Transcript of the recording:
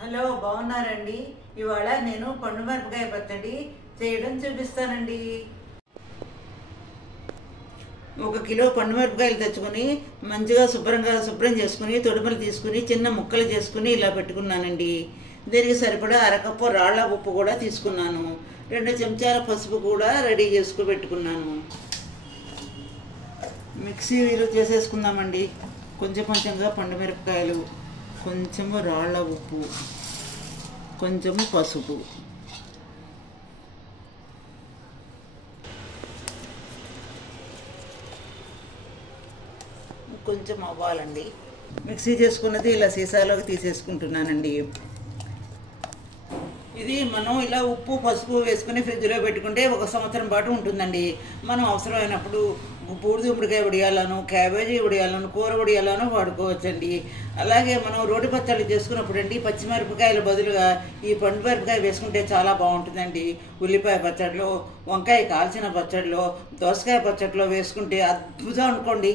Hello, బాగున్నారండి? ఇవాళ నేను పండు మిరపకాయ పచ్చడి చేయడం చూపిస్తానండి. 1 కిలో పండు మిరపకాయలు తెచ్చుకొని మంచిగా శుభ్రం చేసుకుని తొడుమలు తీసుకుని చిన్న ముక్కలు చేసుకుని ఇలా పెట్టుకున్నానండి. దీనికి సరిపడా అరకప్పు రాళ్ళ ఉప్పు కూడా తీసుకున్నాను. 2 చెంచాల పసుపు కూడా రెడీ చేసుకుని పెట్టుకున్నాను. మిక్సీలో చేసేసుకుందామండి. కొంచెంగా పండు మిరపకాయలు, కొంచెము రాళ్ళ ఉప్పు, కొంచెము పసుపు, కొంచెం అవ్వాలండి. మిక్సీ చేసుకున్నది ఇలా సీసాలోకి తీసేసుకుంటున్నానండి. ఇది మనం ఇలా ఉప్పు పసుపు వేసుకుని ఫ్రిడ్జ్లో పెట్టుకుంటే 1 సంవత్సరం పాటు ఉంటుందండి. మనం అవసరమైనప్పుడు బూడిద ఉమ్మడికాయ వడియాలను, క్యాబేజీ వడియాలను, కూర వడియాలను వాడుకోవచ్చండి. అలాగే మనం రోటి పచ్చళ్ళు చేసుకున్నప్పుడు అండి పచ్చిమిరపకాయల బదులుగా ఈ పండు మిరపకాయ వేసుకుంటే చాలా బాగుంటుందండి. ఉల్లిపాయ పచ్చడిలో, వంకాయ కాల్చిన పచ్చడిలో, దోసకాయ పచ్చడిలో వేసుకుంటే అద్భుతం అనుకోండి.